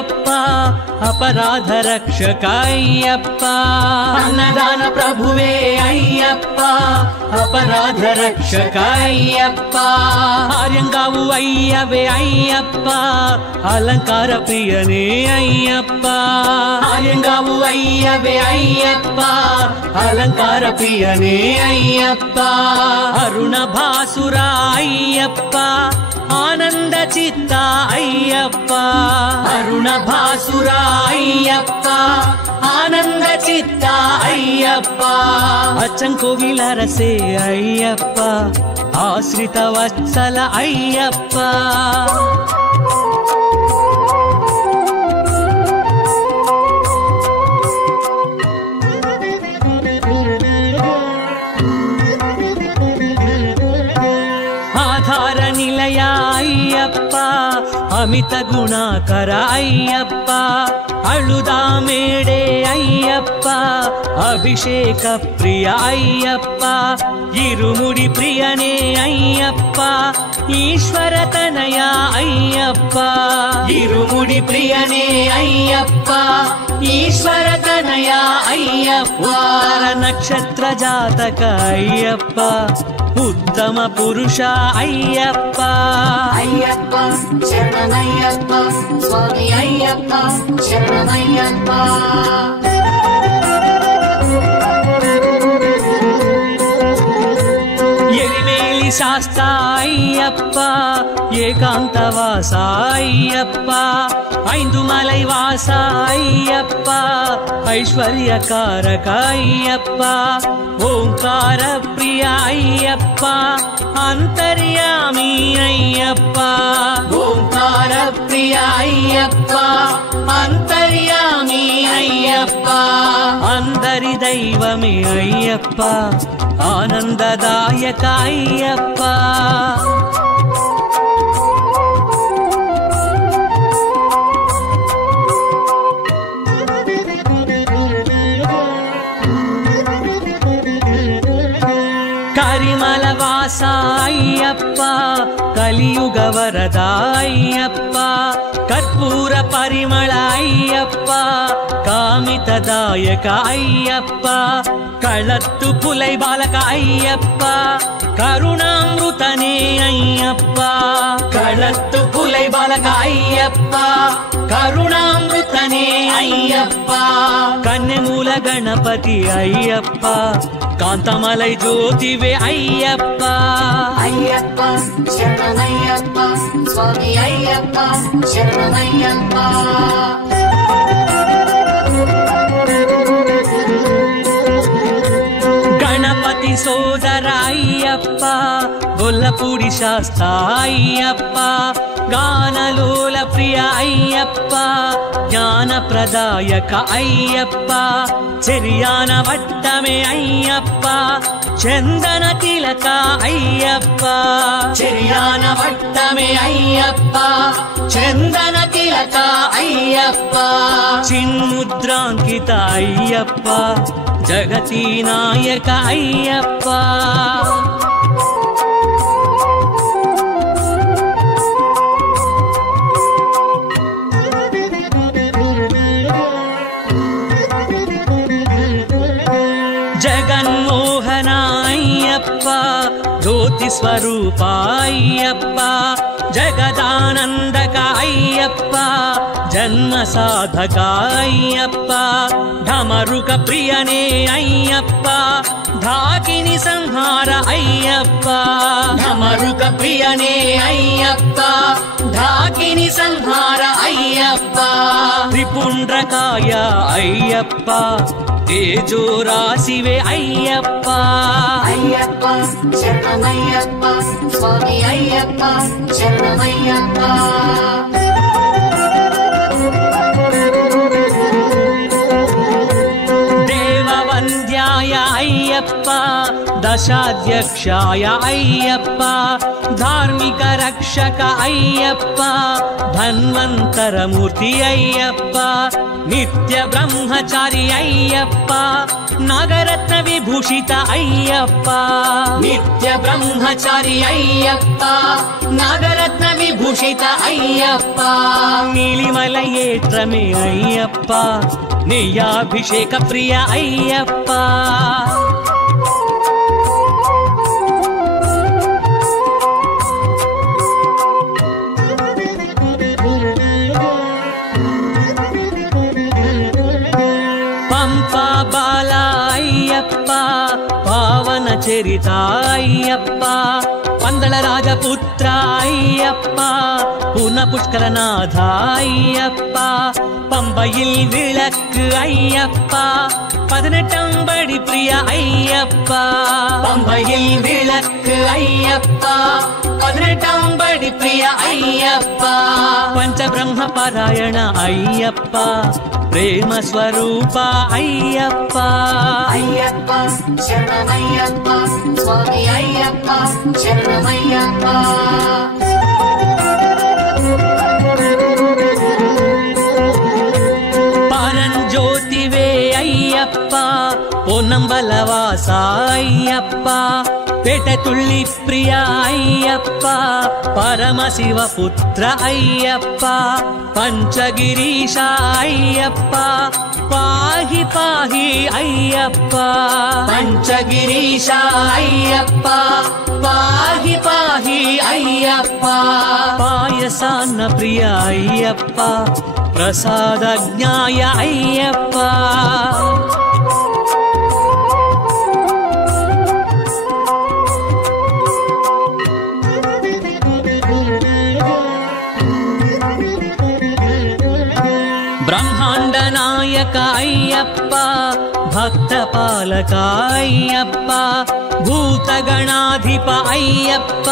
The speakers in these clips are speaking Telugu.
అయ్యప్ప అపరాధ రక్షక అయ్యప్ప అన్నదాన ప్రభువే అయ్యప్ప అపరాధ రక్షక అయ్యప్ప ఆర్యంగావు అయ్యవే అయ్యప్ప అలంకార ప్రియనే అయ్యప్ప ఆర్యంగావు అయ్యవే అయ్యప్ప అలంకార ప్రియనే అయ్యప్ప అరుణ భాసుర అయ్యప్ప ఆనంద చిత్త అయ్యప్ప అరుణ భాసుర అయ్యప్ప ఆనంద చిత్త అయ్యప్ప అచ్చంకోవిల రసే అయ్యప్ప ఆశ్రిత వత్సల అయ్యప్ప ఆధార నిలయ అయ్యప్ప అమిత గుణాకర అయ్యప్ప అಳುದಾ ಮೇಡೆ ಅಯ್ಯಪ್ಪ ಅಭಿಷೇಕ ಪ್ರಿಯ ಅಯ್ಯಪ್ಪ ಇರುಮುಡಿ ಪ್ರಿಯನೇ ಅಯ್ಯಪ್ಪ ಈಶ್ವರ ತನಯ ಅಯ್ಯಪ್ಪ ಇರುಮುಡಿ ಪ್ರಿಯನೇ ಅಯ್ಯಪ್ಪ ಈಶ್ವರ ತನಯ ಅಯ್ಯಪ್ಪ ನಕ್ಷತ್ರ ಜಾತಕ ಅಯ್ಯಪ್ಪ ಉತ್ತಮ ಪುರುಷ ಅಯ್ಯಪ್ಪ ಅಯ್ಯಪ್ಪ ಶರಣಮಯ್ಯಪ್ಪ ಸ್ವಾಮಿ ಅಯ್ಯಪ್ಪ ಶರಣಮಯ್ಯಪ್ಪ ಎರಿಮೇಲಿ ಶಾಸ್ತ್ರ ಅಯ್ಯಪ್ಪ ಏಕಾಂತವಾಸ ಅಯ್ಯಪ್ಪ ಐದು ಮಲೈ ವಾಸ ಅಯ್ಯಪ್ಪ ಐಶ್ವರ್ಯಕಾರಕ ಅಯ್ಯಪ್ಪ ಓಂಕಾರ ಪ್ರಿಯ ಅಯ್ಯಪ್ಪ ಅಂತರ್ಯಾಮಿ ಅಯ್ಯಪ್ಪ ಓಂಕಾರ ಪ್ರಿಯ ಅಯ್ಯಪ್ಪ ಅಂತರ್ಯಾಮಿ ಅಯ್ಯಪ್ಪ ಅಂದರಿ ದೈವಮೇ ಅಯ್ಯಪ್ಪ ಆನಂದದಾಯಕ ಅಯ್ಯಪ್ಪ ಕರಿಮಲವಾಸ ಅಯ್ಯಪ್ಪ ಕಲಿಯುಗ ವರದ ಅಯ್ಯಪ್ಪ ಕರ್ಪೂರ ಪರಿಮಳ ಅಯ್ಯಪ್ಪ ಕಾಮಿತದಾಯಕ ಅಯ್ಯಪ್ಪ ಕಳತ್ತು ಪುಲೈ ಬಾಲಕ ಅಯ್ಯಪ್ಪ ಕರುಣಾಮೃತನೇ ಅಯ್ಯಪ್ಪ ಕಳತ್ತು ಪುಲೈ ಬಾಲಕ ಅಯ್ಯಪ್ಪ ಕರುಣಾಮೃತನೇ ಅಯ್ಯಪ್ಪ ಕನ್ಯಮೂಲ ಗಣಪತಿ ಅಯ್ಯಪ್ಪ ಕಾಂತಮಲೈ ಜ್ಯೋತಿವೆ ಅಯ್ಯಪ್ಪ ಅಯ್ಯಪ್ಪ ಶರಣಮಯ್ಯಪ್ಪ ಸ್ವಾಮಿ ಅಯ್ಯಪ್ಪ ಶರಣಮಯ್ಯಪ್ಪ ಗಣಪತಿ ಸೋದರ ಅಯ್ಯಪ್ಪ ಗೊಲ್ಲಪೂಡಿ ಶಾಸ್ತ್ರ ಅಯ್ಯಪ್ಪ ಗಾನಲೋಲ ಪ್ರಿಯ ಅಯ್ಯಪ್ಪ ಜ್ಞಾನ ಪ್ರದಾಯಕ ಅಯ್ಯಪ್ಪ ಚೆರಿಯಾನ ವಟ್ಟಮೆ ಅಯ್ಯಪ್ಪ ಚಂದನ ತಿಲಕ ಅಯ್ಯಪ್ಪ ಚೆರಿಯಾನ ವಟ್ಟಮೆ ಅಯ್ಯಪ್ಪ ಚಂದನ ತಿಲಕ ಅಯ್ಯಪ್ಪ ಚಿನ್ಮುದ್ರಾಂಕಿತ ಅಯ್ಯಪ್ಪ ಜಗತಿ ನಾಯಕ ಅಯ್ಯಪ್ಪ ಜಗನ್ಮೋಹನ ಅಯ್ಯಪ್ಪ ಜ್ಯೋತಿ ಸ್ವರೂಪ ಅಯ್ಯಪ್ಪ ಜಗದಾನಂದಕ ಅಯ್ಯಪ್ಪ ಜನ್ಮ ಸಾಧಕ ಅಯ್ಯಪ್ಪ ಢಮರುಕ ಪ್ರಿಯನೇ ಅಯ್ಯಪ್ಪ ಢಾಕಿನಿ ಸಂಹಾರ ಅಯ್ಯಪ್ಪ ಢಮರುಕ ಪ್ರಿಯನೇ ಅಯ್ಯಪ್ಪ ಢಾಕಿನಿ ಸಂಹಾರ ಅಯ್ಯಪ್ಪ ತ್ರಿಪುಂಡ್ರಕಾಯ ಅಯ್ಯಪ್ಪ ತೇಜೋ ರಾಶಿವೆ ಅಯ್ಯಪ್ಪ ಅಯ್ಯಪ್ಪ ಶರಣಮಯ್ಯಪ್ಪ ಸ್ವಾಮಿ ಅಯ್ಯಪ್ಪ ಶರಣಮಯ್ಯಪ್ಪ ದೇವವಂದ್ಯಾಯ ಅಯ್ಯಪ್ಪ రాష్ట్రాధ్యక్షాయ అయ్యప్ప ధార్మిక రక్షక అయ్యప్ప ధన్వంతరమూర్తి అయ్యప్ప నిత్య బ్రహ్మచారి అయ్యప్ప నాగరత్న విభూషిత అయ్యప్ప నిత్య బ్రహ్మచారి అయ్యప్ప నాగరత్న విభూషిత అయ్యప్ప నీలిమల ఏట్రమే అయ్యప్ప నెయ్యాభిషేక ప్రియ అయ్యప్ప పంపా బాల అయ్యప్ప పావన చరిత అయ్యప్ప పందల రాజపుత్ర అయ్యప్ప పూర్ణ పుష్కరనాథ అయ్యప్ప பம்பையில் விளக்கு ஐயப்பா 18 படி பிரிய ஐயப்பா பம்பையில் விளக்கு ஐயப்பா 18 படி பிரிய ஐயப்பா பஞ்ச பிரம்ம பாராயண ஐயப்பா ప్రేమ స్వరూప అయ్యప్ప అయ్యప్ప శరణమయ్యప్ప స్వామి అయ్యప్ప శరణమయ్యప్ప పరంజ్యోతివే అయ్యప్ప పొన్నంబలవాస అయ్యప్ప పేటతుళ్ళి ప్రియ అయ్యప్ప పరమశివ పుత్ర అయ్యప్ప పంచగిరీశ అయ్యప్ప పాహి పాహి అయ్యప్ప పంచగిరీశ అయ్యప్ప పాహి పాహి అయ్యప్ప పాయసాన్న ప్రియ అయ్యప్ప ప్రసాదజ్ఞాయ అయ్యప్ప బ్రహ్మాండ నాయక అయ్యప్ప భక్త పాలక అయ్యప్ప భూతగణాధిప అయ్యప్ప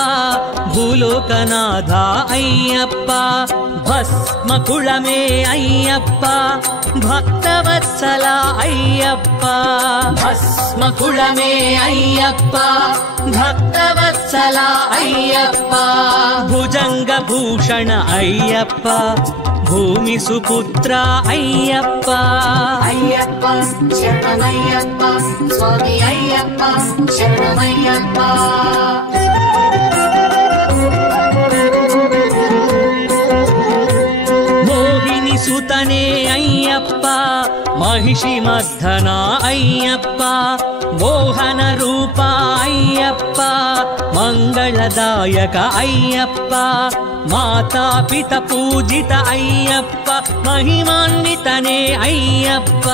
భూలోకనాథ అయ్యప్ప భస్మకుళమే అయ్యప్ప భక్తవత్సల అయ్యప్ప భస్మకుళమే అయ్యప్ప భక్తవత్సల అయ్యప్ప భుజంగ భూషణ అయ్యప్ప భూమి సుపుత్ర అయ్యప్ప అయ్యప్ప శరణమయ్యప్ప స్వామి అయ్యప్ప శరణమయ్యప్ప మోహిని సుతనే అయ్యప్ప మహిషి మర్ధన అయ్యప్ప మోహన రూప అయ్యప్ప మంగళదాయక అయ్యప్ప మాతా పిత పూజిత అయ్యప్ప మహిమాన్వితనే అయ్యప్ప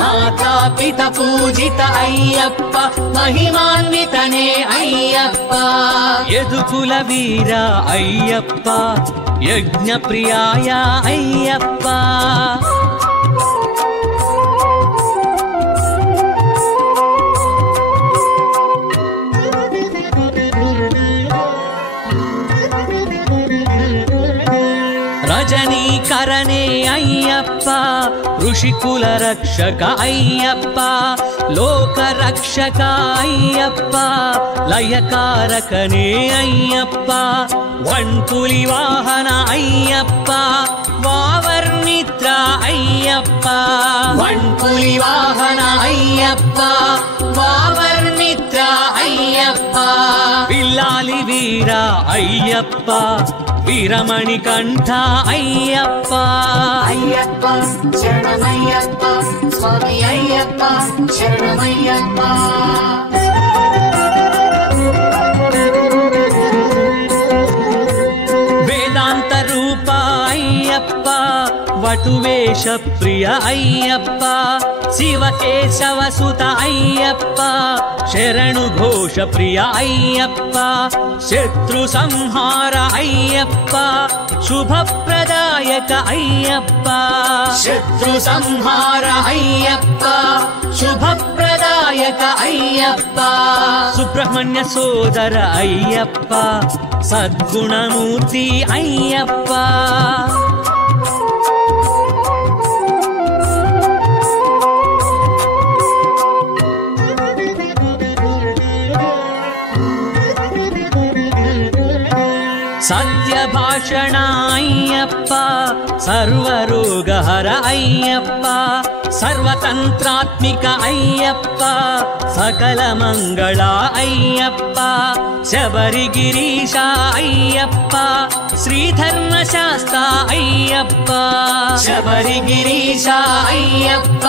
మాతా పిత పూజిత అయ్యప్ప మహిమాన్వితనే అయ్యప్ప యదుకుల వీర అయ్యప్ప యజ్ఞ ప్రియాయ అయ్యప్ప రజనీకరణే అయ్యప్ప ఋషికుల రక్షక అయ్యప్ప లోక రక్షక అయ్యప్ప లయకారకనే అయ్యప్ప వన్పులి వాహన అయ్యప్ప వావర్మిత్ర అయ్యప్ప వన్పులి వాహన అయ్యప్ప వావర్మిత్ర అయ్యప్ప పిల్లాలి వీర అయ్యప్ప వీరమణి కంఠ అయ్యప్ప అయ్యప్ప శరణమయ్యప్ప స్వామి అయ్యప్ప శరణమయ్యప్ప వేదాంత రూప అయ్యప్ప వటువేష ప్రియ అయ్యప్ప శివకేశవ సుత అయ్యప్ప శరణు ఘోష ప్రియ అయ్యప్ప శత్రు సంహార అయ్యప్ప శుభప్రదాయక అయ్యప్ప శత్రు సంహార అయ్యప్ప శుభప్రదాయక అయ్యప్ప సుబ్రహ్మణ్య సోదర అయ్యప్ప సద్గుణమూర్తి అయ్యప్ప ಸರ್ವಭಾಷಣ ಅಯ್ಯಪ್ಪ ಸರ್ವರೋಗಹರ ಅಯ್ಯಪ್ಪ ಸರ್ವತಂತ್ರಾತ್ಮಿಕ ಅಯ್ಯಪ್ಪ ಸಕಲ ಮಂಗಳ ಅಯ್ಯಪ್ಪ ಶಬರಿಗಿರೀಶ ಅಯ್ಯಪ್ಪ ಶ್ರೀಧರ್ಮಶಾಸ್ತ್ರ ಅಯ್ಯಪ್ಪ ಶಬರಿಗಿರೀಶ ಅಯ್ಯಪ್ಪ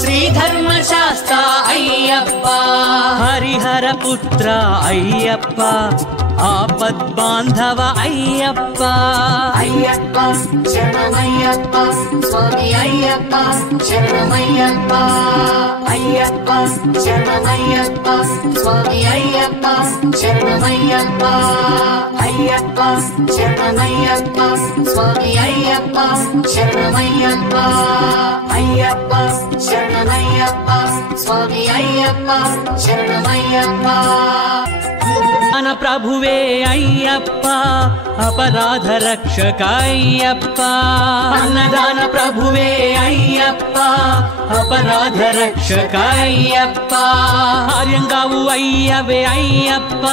ಶ್ರೀಧರ್ಮಶಾಸ್ತ್ರ ಅಯ್ಯಪ್ಪ ಹರಿಹರ ಪುತ್ರ ಅಯ್ಯಪ್ಪ ಆಪದ್ಬಾಂಧವ ಅಯ್ಯಪ್ಪ ಅಯ್ಯಪ್ಪ ಶರಣಮಯ್ಯಪ್ಪ ಸ್ವಾಮಿ ಅಯ್ಯಪ್ಪ ಶರಣಮಯ್ಯಪ್ಪ ಅಯ್ಯಪ್ಪ ಶರಣಮಯ್ಯಪ್ಪ ಸ್ವಾಮಿ ಅಯ್ಯಪ್ಪ ಶರಣಮಯ್ಯಪ್ಪ ಅಯ್ಯಪ್ಪ ಶರಣಮಯ್ಯಪ್ಪ ಸ್ವಾಮಿ ಅಯ್ಯಪ್ಪ ಶರಣಮಯ್ಯಪ್ಪ ಅಯ್ಯಪ್ಪ ಶರಣಮಯ್ಯಪ್ಪ ಸ್ವಾಮಿ ಅಯ್ಯಪ್ಪ ಶರಣಮಯ್ಯಪ್ಪ ಅನ್ನ ಪ್ರಭುವೇ ಅಯ್ಯಪ್ಪ ಅಪರಾಧ ರಕ್ಷಕ ಅಯ್ಯಪ್ಪ ಅನ್ನದಾನ ಪ್ರಭುವೇ ಅಯ್ಯಪ್ಪ ಅಪರಾಧ ರಕ್ಷಕ ಅಯ್ಯಪ್ಪ ಆರ್ಯಂಗಾವು ಅಯ್ಯವೇ ಅಯ್ಯಪ್ಪ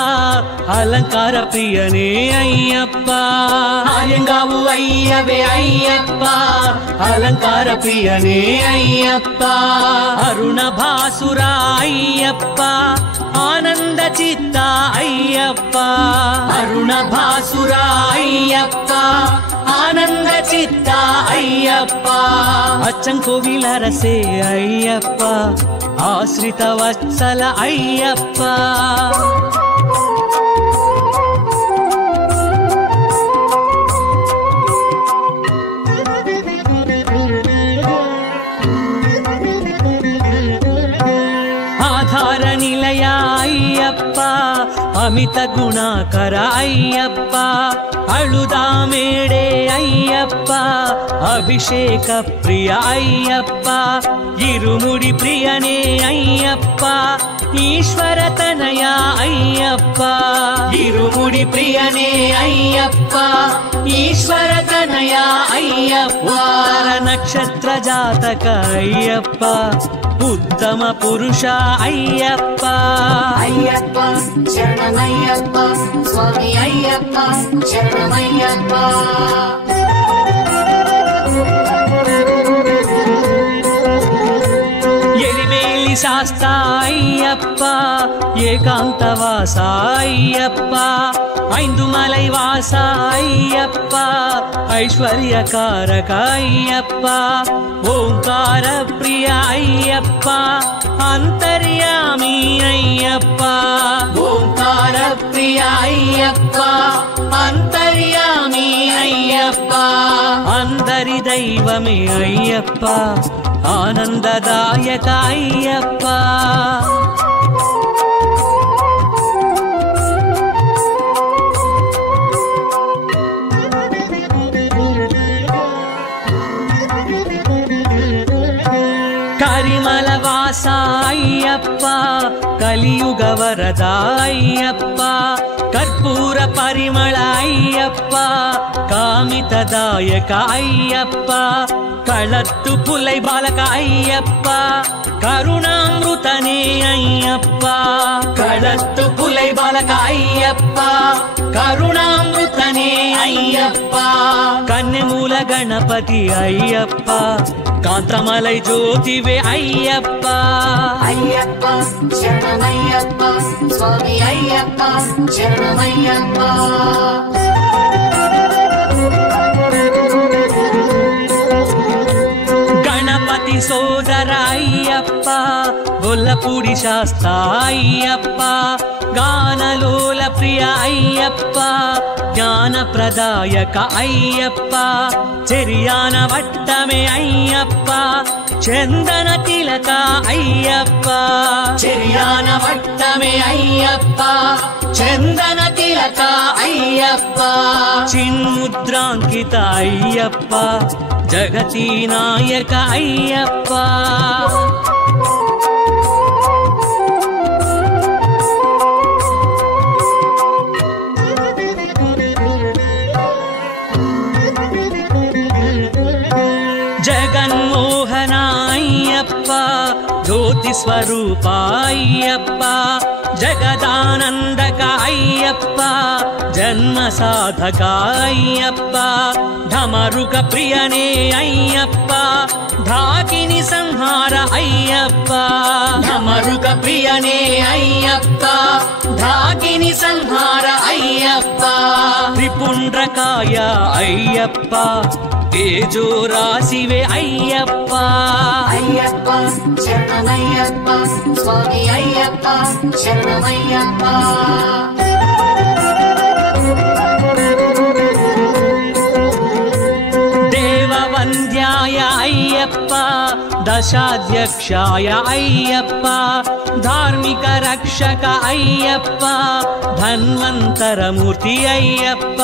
ಅಲಂಕಾರ ಪ್ರಿಯನೇ ಅಯ್ಯಪ್ಪ ಆರ್ಯಂಗಾವು ಅಯ್ಯವೇ ಅಯ್ಯಪ್ಪ ಅಲಂಕಾರ ಪ್ರಿಯನೇ ಅಯ್ಯಪ್ಪ ಅರುಣ ಭಾಸುರ ಅಯ್ಯಪ್ಪ ಆನಂದ ಚಿತ್ತ ಅಯ್ಯಪ್ಪ ಅರುಣ ಭಾಸುರ ಅಯ್ಯಪ್ಪ ಆನಂದ ಚಿತ್ತ ಅಯ್ಯಪ್ಪ ಅಚ್ಚಂಕೋವಿಲರಸೆ ಅಯ್ಯಪ್ಪ ಆಶ್ರಿತ ವತ್ಸಲ ಅಯ್ಯಪ್ಪ ಆಧಾರ ನಿಲಯ ಅಯ್ಯಪ್ಪ ಅಮಿತ ಗುಣಾಕರ ಅಯ್ಯಪ್ಪ ಅಳುದ ಮೇಡೆ ಅಯ್ಯಪ್ಪ ಅಭಿಷೇಕ ಪ್ರಿಯ ಅಯ್ಯಪ್ಪ ಇರುಮುಡಿ ಪ್ರಿಯನೇ ಅಯ್ಯಪ್ಪ ಈಶ್ವರ ತನಯ ಅಯ್ಯಪ್ಪ ಇರುಮುಡಿ ಪ್ರಿಯನೇ ಅಯ್ಯಪ್ಪ ಈಶ್ವರ ತನಯ ಅಯ್ಯಪ್ಪ ನಕ್ಷತ್ರ ಜಾತಕ ಅಯ್ಯಪ್ಪ ಉತ್ತಮ ಪುರುಷ ಅಯ್ಯಪ್ಪ ಅಯ್ಯಪ್ಪ ಶರಣಮಯ್ಯಪ್ಪ ಸ್ವಾಮಿ ಅಯ್ಯಪ್ಪ ಶರಣಮಯ್ಯಪ್ಪ ಎಲಿಮೇಲಿ ಶಾಸ್ತ ಅಯ್ಯಪ್ಪ ಏಕಾಂತವಾಸ ಅಯ್ಯಪ್ಪ ಐಂದು ಮಲೈವಾಸ ಅಯ್ಯಪ್ಪ ಐಶ್ವರ್ಯಕಾರಕ ಅಯ್ಯಪ್ಪ ಓಂಕಾರ ಪ್ರಿಯ ಅಯ್ಯಪ್ಪ ಅಂತರ್ಯಾಮಿ ಅಯ್ಯಪ್ಪ ಓಂಕಾರ ಪ್ರಿಯ ಅಯ್ಯಪ್ಪ ಅಂತರ್ಯಾಮಿ ಅಯ್ಯಪ್ಪ ಅಂದರಿ ದೈವಮೇ ಅಯ್ಯಪ್ಪ ಆನಂದದಾಯಕ ಅಯ್ಯಪ್ಪ ಕರಿಮಲವಾಸ ಅಯ್ಯಪ್ಪ ಕಲಿಯುಗ ವರದ ಅಯ್ಯಪ್ಪ ಕರ್ಪೂರ ಪರಿಮಳ ಅಯ್ಯಪ್ಪ ಕಾಮಿತದಾಯಕ ಅಯ್ಯಪ್ಪ ಕಳತ್ತು ಪುಲೈ ಬಾಲಕ ಅಯ್ಯಪ್ಪ ಕರುಣಾಮೃತನೇ ಅಯ್ಯಪ್ಪ ಕಳತ್ತು ಪುಲೈ ಬಾಲಕ ಅಯ್ಯಪ್ಪ ಕರುಣಾಮೃತನೇ ಅಯ್ಯಪ್ಪ ಕನ್ಯಮೂಲ ಗಣಪತಿ ಅಯ್ಯಪ್ಪ ಕಾಂತಮಲೈ ಜ್ಯೋತಿವೆ ಅಯ್ಯಪ್ಪ ಅಯ್ಯಪ್ಪ ಶರಣಮಯ್ಯಪ್ಪ ಸ್ವಾಮಿ ಅಯ್ಯಪ್ಪ ಶರಣಮಯ್ಯಪ್ಪ ಗಣಪತಿ ಸೋದರ ಅಯ್ಯಪ್ಪ ಗೊಲ್ಲಪುಡಿ ಶಾಸ್ತ್ರ ಅಯ್ಯಪ್ಪ ಗಾನಲೋಲ ಪ್ರಿಯ ಅಯ್ಯಪ್ಪ ಜ್ಞಾನ ಪ್ರದಾಯಕ ಅಯ್ಯಪ್ಪ ಚೆರಿಯಾನ ವಟ್ಟಮೆ ಅಯ್ಯಪ್ಪ ಚಂದನ ತಿಲಕ ಅಯ್ಯಪ್ಪ ಚೆರಿಯಾನ ವಟ್ಟಮೆ ಅಯ್ಯಪ್ಪ ಚಂದನ ತಿಲಕ ಅಯ್ಯಪ್ಪ ಚಿನ್ಮುದ್ರಾಂಕಿತ ಅಯ್ಯಪ್ಪ ಜಗತಿ ನಾಯಕ ಅಯ್ಯಪ್ಪ జగన్మోహన అయ్యప్ప జ్యోతి స్వరూప అయ్యప్ప జగదానందక అయ్యప్ప జన్మ సాధక అయ్యప్ప ఢమరుక ప్రియనే అయ్యప్ప ఢాకిని సంహార అయ్యప్ప ఢమరుక ప్రియనే అయ్యప్ప ఢాకిని సంహార అయ్యప్ప త్రిపుండ్రకాయ అయ్యప్ప తేజో రాశివే అయ్యప్ప అయ్యప్ప శరణమయ్యప్ప స్వామి అయ్యప్ప శరణమయ్యప్ప దేవవంద్యాయ అయ్యప్ప దశాధ్యక్షాయ అయ్యప్ప ధార్మిక రక్షక అయ్యప్ప ధన్వంతరమూర్తి అయ్యప్ప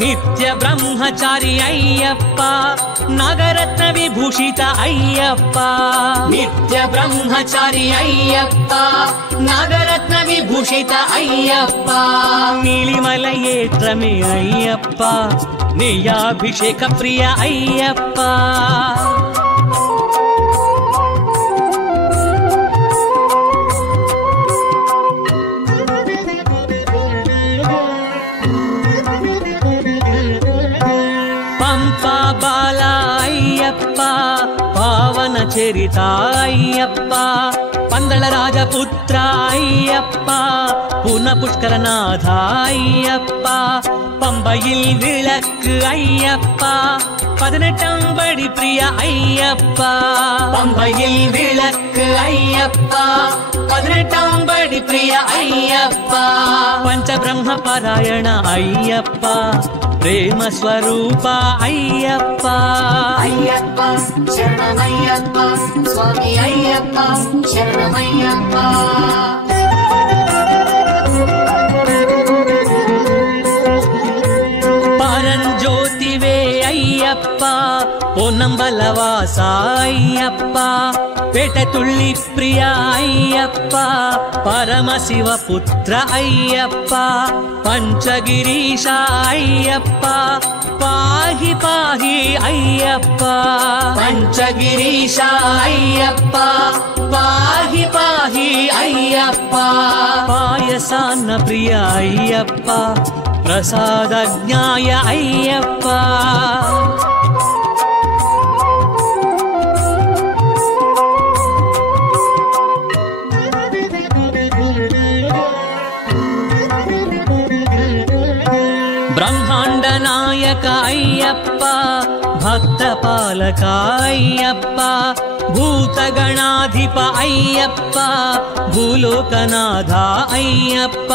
నిత్య బ్రహ్మచారి అయ్యప్ప నగరత్న విభూషిత అయ్యప్ప నిత్య బ్రహ్మచారి అయ్యప్ప నగరత్న విభూషిత అయ్యప్ప నీలిమలయేత్రమే అయ్యప్ప నియాభిషేక ప్రియ అయ్యప్ప పంపా బాల అయ్యప్ప పావన చరిత అయ్యప్ప పందళ రాజపుత్ర అయ్యప్ప పున పుష్కరనాథ అయ్యప్ప பம்பையில் விளக்கு ஐயப்பா 18 படி பிரிய ஐயப்பா பம்பையில் விளக்கு ஐயப்பா 18 படி பிரிய ஐயப்பா பஞ்சபிரம்ம பாராயண ஐயப்பா ప్రేమ స్వరూప అయ్యప్ప అయ్యప్ప శరణమయ్యప్ప స్వామి అయ్యప్ప శరణమయ్యప్ప పరంజ్యోతివే అయ్యప్ప పొన్నంబలవాస అయ్యప్ప పేటతుళ్ళి ప్రియ అయ్యప్ప పరమశివ పుత్ర అయ్యప్ప పంచగిరీశ అయ్యప్ప పాహి పాహి అయ్యప్ప పంచగిరీశ అయ్యప్ప పాహి పాహి అయ్యప్ప పాయసాన్న ప్రియ అయ్యప్ప ప్రసాదజ్ఞాయ అయ్యప్ప బ్రహ్మాండ నాయక అయ్యప్ప భక్త పాలక అయ్యప్ప భూతగణాధిప అయ్యప్ప భూలోకనాథ అయ్యప్ప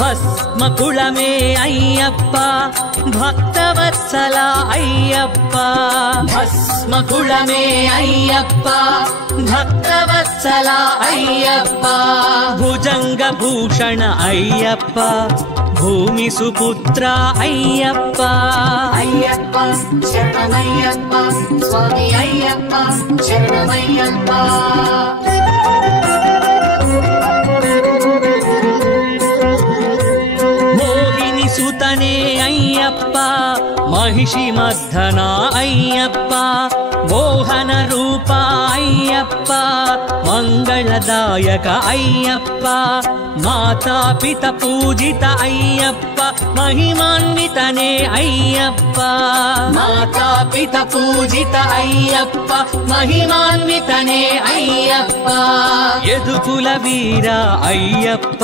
భస్మకుళమే అయ్యప్ప భక్తవత్సల అయ్యప్ప భస్మకుళమే అయ్యప్ప భక్తవత్సల అయ్యప్ప భుజంగ భూషణ అయ్యప్ప భూమి సుపుత్ర అయ్యప్ప అయ్యప్ప శరణమయ్యప్ప స్వామి అయ్యప్ప శరణమయ్యప్ప మోహిని సుతనే అయ్యప్ప మహిషి మర్ధన అయ్యప్ప మోహన రూప అయ్యప్ప మంగళదాయక అయ్యప్ప మాతాపిత పూజిత అయ్యప్ప మహిమాన్వితనే అయ్యప్ప మాతాపిత పూజిత అయ్యప్ప మహిమాన్వితనే అయ్యప్ప యదుకుల వీర అయ్యప్ప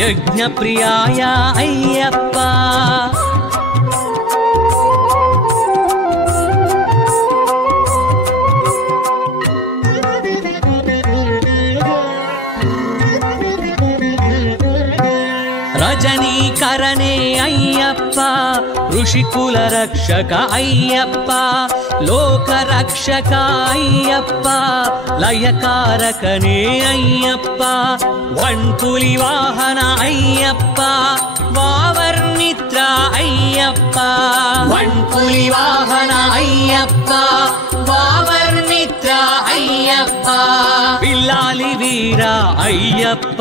యజ్ఞ ప్రియాయ అయ్యప్ప రజనీకరణే అయ్యప్ప ఋషికుల రక్షక అయ్యప్ప లోక రక్షక అయ్యప్ప లయకారకనే అయ్యప్ప వణ్పులి వాహన అయ్యప్ప వావర్మిత్ర అయ్యప్ప వణ్పులి వాహన అయ్యప్ప వావర్మిత్ర అయ్యప్ప అయ్యప్ప పిల్లాలి వీర అయ్యప్ప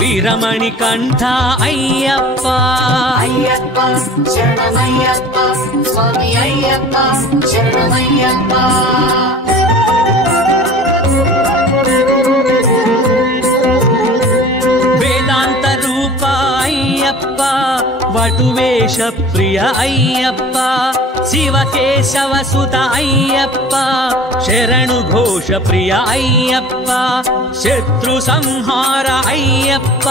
వీరమణి కంఠ అయ్యప్ప అయ్యప్ప శరణమయ్యప్ప స్వామి అయ్యప్ప శరణమయ్యప్ప వేదాంత రూప అయ్యప్ప వటువేష ప్రియ అయ్యప్ప శివకేశవ సుత అయ్యప్ప శరణు ఘోష ప్రియ అయ్యప్ప శత్రు సంహార అయ్యప్ప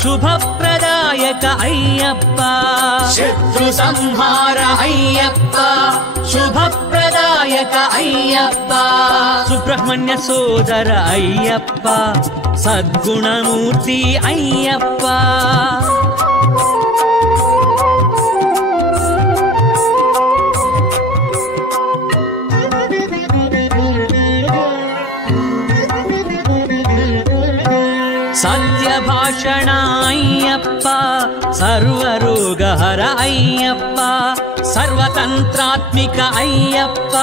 శుభప్రదాయక అయ్యప్ప శత్రు సంహార అయ్యప్ప శుభప్రదాయక అయ్యప్ప సుబ్రహ్మణ్య సోదర అయ్యప్ప సద్గుణమూర్తి అయ్యప్ప సత్యభాషణ అయ్యప్ప సర్వరోగహర అయ్యప్ప సర్వతంత్రాత్మిక అయ్యప్ప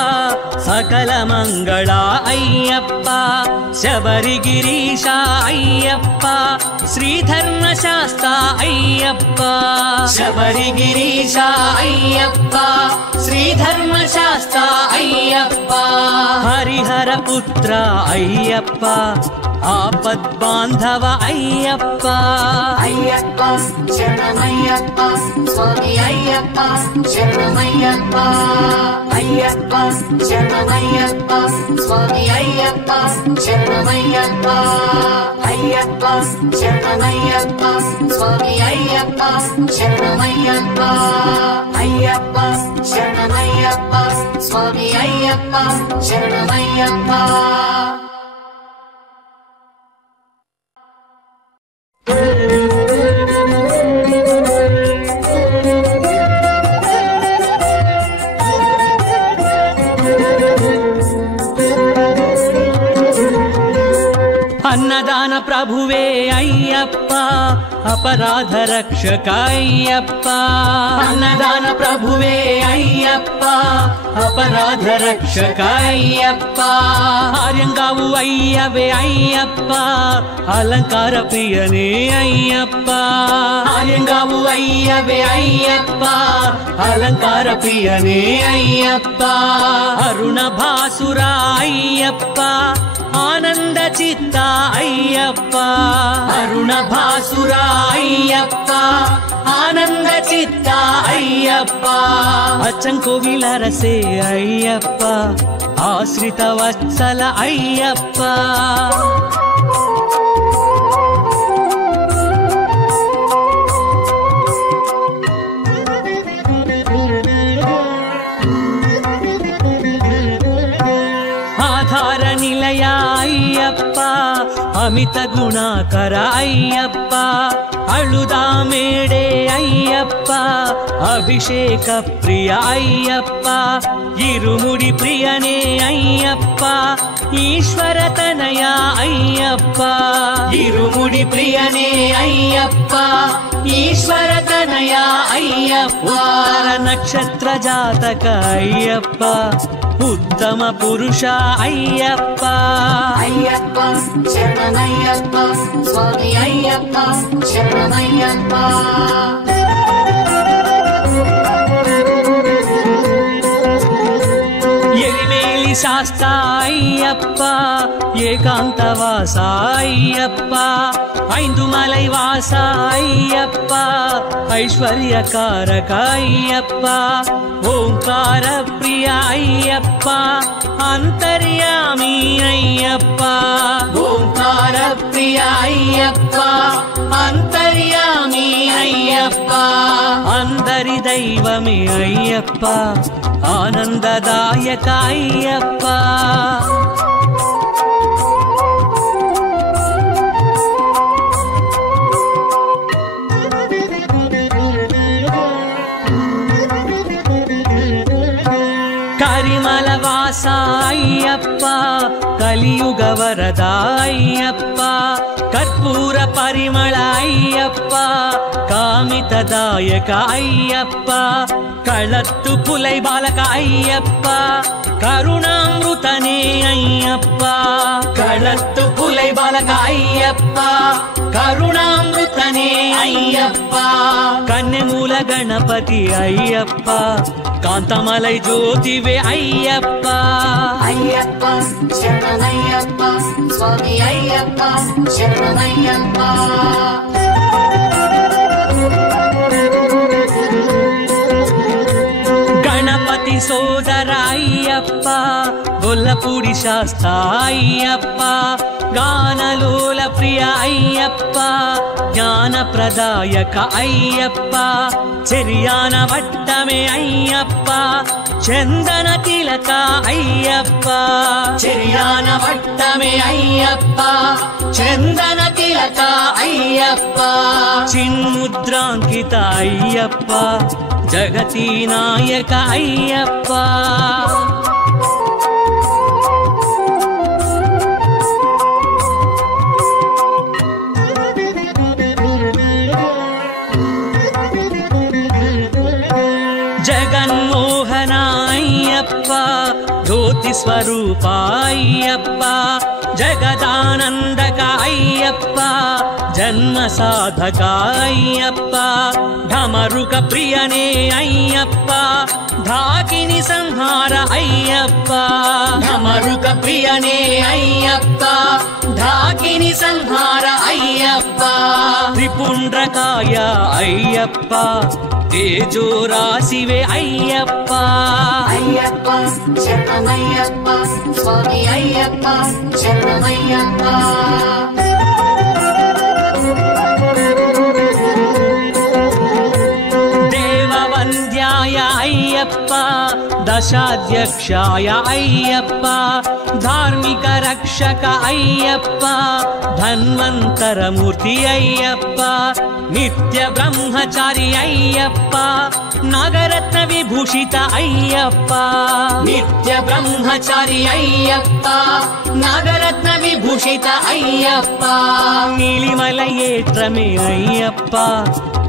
సకల మంగళ అయ్యప్ప శబరిగిరీశ అయ్యప్ప శ్రీధర్మశాస్త అయ్యప్ప శబరిగిరీశ అయ్యప్ప శ్రీధర్మశాస్త అయ్యప్ప హరిహర పుత్ర అయ్యప్ప ఆపద్బాంధవ అయ్యప్ప అయ్యప్ప శరణమయ్యప్ప స్వామి అయ్యప్ప శరణమయ్యప్ప అయ్యప్ప శరణమయ్యప్ప స్వామి అయ్యప్ప శరణమయ్యప్ప అయ్యప్ప శరణమయ్యప్ప స్వామి అయ్యప్ప శరణమయ్యప్ప అయ్యప్ప శరణమయ్యప్ప స్వామి అయ్యప్ప శరణమయ్యప్ప అన్నదాన ప్రభువే అయ్యప్ప అపరాధ రక్షక అయ్యప్ప అన్నదాన ప్రభువే అయ్యప్ప అపరాధ రక్షక అయ్యప్ప ఆర్యంగావు అయ్యవే అయ్యప్ప అలంకార ప్రియనే అయ్యప్ప ఆర్యంగావు అయ్యవే అయ్యప్ప అలంకార ప్రియనే అయ్యప్ప అరుణ భాసుర అయ్యప్ప ఆనంద చిత్త అయ్యప్ప అరుణ భాసుర అయ్యప్ప ఆనంద చిత్త అయ్యప్ప అచ్చంకోవిల రసే అయ్యప్ప ఆశ్రిత వత్సల అయ్యప్ప ఆధార నిలయ అయ్యప్ప అమిత గుణాకర అయ్యప్ప అಳುದಾ ಮೇಡೆ ಅಯ್ಯಪ್ಪ ಅಭಿಷೇಕ ಪ್ರಿಯ ಅಯ್ಯಪ್ಪ ಇರುಮುಡಿ ಪ್ರಿಯನೇ ಅಯ್ಯಪ್ಪ ಈಶ್ವರ ತನಯ ಅಯ್ಯಪ್ಪ ಇರುಮುಡಿ ಪ್ರಿಯನೇ ಅಯ್ಯಪ್ಪ ಈಶ್ವರ ತನಯ ಅಯ್ಯಪ್ಪ ನಕ್ಷತ್ರ ಜಾತಕ ಅಯ್ಯಪ್ಪ ಉತ್ತಮ ಪುರುಷ ಅಯ್ಯಪ್ಪ ಅಯ್ಯಪ್ಪ ಶರಣಮಯ್ಯಪ್ಪ ಸ್ವಾಮಿ ಅಯ್ಯಪ್ಪ ಶರಣಮಯ್ಯಪ್ಪ ಎಲಿಮೇಲಿ ಶಾಸ್ತ ಅಯ್ಯಪ್ಪ ಏಕಾಂತವಾಸ ಅಯ್ಯಪ್ಪ ಐದು ಮಲೈ ವಾಸ ಅಯ್ಯಪ್ಪ ಐಶ್ವರ್ಯಕಾರಕ ಅಯ್ಯಪ್ಪ ಓಂಕಾರ ಪ್ರಿಯ ಅಯ್ಯಪ್ಪ ಅಂತರ್ಯಾಮಿ ಅಯ್ಯಪ್ಪ ಓಂಕಾರ ಪ್ರಿಯ ಅಯ್ಯಪ್ಪ ಅಂತರ್ಯಾಮಿ ಅಯ್ಯಪ್ಪ ಅಂದರಿ ದೈವಮೇ ಅಯ್ಯಪ್ಪ ಆನಂದದಾಯಕ ಅಯ್ಯಪ್ಪ ಕರಿಮಲ ವಾಸ ಅಯ್ಯಪ್ಪ ಕಲಿಯುಗ ವರದ ಅಯ್ಯಪ್ಪ ಕರ್ಪೂರ ಪರಿಮಳ ಅಯ್ಯಪ್ಪ ಕಾಮಿತದಾಯಕ ಅಯ್ಯಪ್ಪ ಕಳತ್ತು ಪುಲೈ ಬಾಲಕ ಅಯ್ಯಪ್ಪ ಕರುಣಾಮೃತನೇ ಅಯ್ಯಪ್ಪ ಪಾಲಕ ಅಯ್ಯಪ್ಪ ಕರುಣಾಮೃತನೇ ಅಯ್ಯಪ್ಪ ಕನ್ಯಮೂಲ ಗಣಪತಿ ಅಯ್ಯಪ್ಪ ಕಾಂತಮಲೈ ಜ್ಯೋತಿವೆ ಅಯ್ಯಪ್ಪ ಅಯ್ಯಪ್ಪ ಶರಣಮಯ್ಯಪ್ಪ ಸ್ವಾಮಿ ಅಯ್ಯಪ್ಪ ಶರಣಮಯ್ಯಪ್ಪ ಗಣಪತಿ ಸೋದರ ಅಯ್ಯಪ್ಪ ಗೊಲ್ಲಪೂಡಿ ಶಾಸ್ತ್ರ ಅಯ್ಯಪ್ಪ ಗಾನಲೋಲ ಪ್ರಿಯ ಅಯ್ಯಪ್ಪ ಜ್ಞಾನ ಪ್ರದಾಯಕ ಅಯ್ಯಪ್ಪ ಚೆರಿಯಾನ ವಟ್ಟಮೆ ಅಯ್ಯಪ್ಪ ಚಂದನ ತಿಲಕ ಅಯ್ಯಪ್ಪ ಚೆರಿಯಾನ ವಟ್ಟಮೆ ಅಯ್ಯಪ್ಪ ಚಂದನ ತಿಲಕ ಅಯ್ಯಪ್ಪ ಚಿನ್ಮುದ್ರಾಂಕಿತ ಅಯ್ಯಪ್ಪ ಜಗತಿ ನಾಯಕ ಅಯ್ಯಪ್ಪ ಜಗನ್ಮೋಹನ ಅಯ್ಯಪ್ಪ ಜ್ಯೋತಿ ಸ್ವರೂಪ ಅಯ್ಯಪ್ಪ ಜಗದಾನಂದಕ ಅಯ್ಯಪ್ಪ ಜನ್ಮ ಸಾಧಕ ಅಯ್ಯಪ್ಪ ಢಮರುಕ ಪ್ರಿಯನೇ ಅಯ್ಯಪ್ಪ ಢಾಕಿನಿ ಸಂಹಾರ ಅಯ್ಯಪ್ಪ ಢಮರುಕ ಪ್ರಿಯನೇ ಅಯ್ಯಪ್ಪ ಢಾಕಿನಿ ಸಂಹಾರ ಅಯ್ಯಪ್ಪ ತ್ರಿಪುಂಡ್ರಕಾಯ ಅಯ್ಯಪ್ಪ ತೇಜೋ ರಾಶಿವೆ ಅಯ್ಯಪ್ಪ ಅಯ್ಯಪ್ಪ ಶರಣಮಯ್ಯಪ್ಪ ಸ್ವಾಮಿ ಅಯ್ಯಪ್ಪ ಶರಣಮಯ್ಯಪ್ಪ ದೇವವಂದ್ಯಾಯ ಅಯ್ಯಪ್ಪ ದಶಾಧ್ಯಕ್ಷಾಯ ಅಯ್ಯಪ್ಪ ಧಾರ್ಮಿಕ ರಕ್ಷಕ ಅಯ್ಯಪ್ಪ ಧನ್ವಂತರ ಮೂರ್ತಿ ಅಯ್ಯಪ್ಪ ನಿತ್ಯ ಬ್ರಹ್ಮಚಾರಿ ಅಯ್ಯಪ್ಪ ನಾಗರತ್ನ ವಿಭೂಷಿತ ಅಯ್ಯಪ್ಪ ನಿತ್ಯ ಬ್ರಹ್ಮಚಾರಿ ಅಯ್ಯಪ್ಪ ನಾಗರತ್ನ ವಿಭೂಷಿತ ಅಯ್ಯಪ್ಪ ನೀಲಿಮಲಯೇತ್ರಮೆ ಅಯ್ಯಪ್ಪ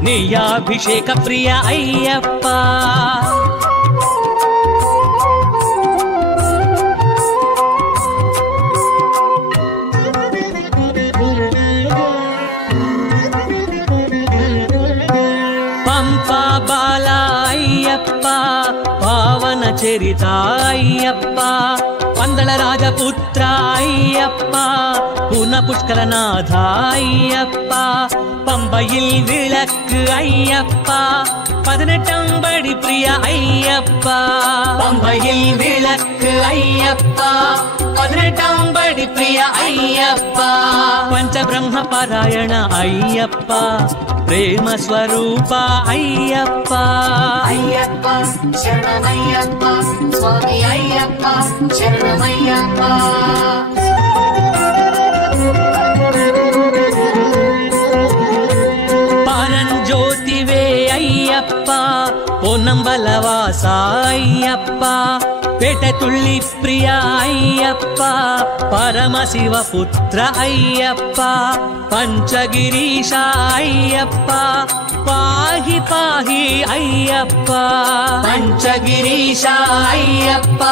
ನೆಯ್ಯಾಭಿಷೇಕ ಪ್ರಿಯ ಅಯ್ಯಪ್ಪ ಪಂಪಾ ಬಾಲ ಅಯ್ಯಪ್ಪ ಪಾವನ ಚರಿತ ಅಯ್ಯಪ್ಪ ಪಂದಳ ರಾಜಪುತ್ರ ಅಯ್ಯಪ್ಪ ಪುನ ಪುಷ್ಕರನಾಥ ಅಯ್ಯಪ್ಪ பம்பையில் விளக்கு ஐயப்பா 18 படி பிரிய ஐயப்பா பம்பையில் விளக்கு ஐயப்பா 18 படி பிரிய ஐயப்பா பஞ்சபிரம்ம பாராயಣ ஐயப்ப ಪ್ರೇಮ ಸ್ವರೂಪ ಅಯ್ಯಪ್ಪ ಅಯ್ಯಪ್ಪ ಶರಣಮಯ್ಯಪ್ಪ ಸ್ವಾಮಿ ಅಯ್ಯಪ್ಪ ಶರಣಮಯ್ಯಪ್ಪ ಪರಂಜ್ಯೋತಿವೇ ಅಯ್ಯಪ್ಪ ಪೊನ್ನಂಬಲವಾಸ ಅಯ್ಯಪ್ಪ ಪೇಟೆ ತುಳ್ಳಿ ಪ್ರಿಯ ಅಯ್ಯಪ್ಪ ಪರಮಶಿವ ಪುತ್ರ ಅಯ್ಯಪ್ಪ ಪಂಚಗಿರೀಶ ಅಯ್ಯಪ್ಪ ಪಾಹಿ ಪಾಹಿ ಅಯ್ಯಪ್ಪ ಪಂಚಗಿರೀಶ ಅಯ್ಯಪ್ಪ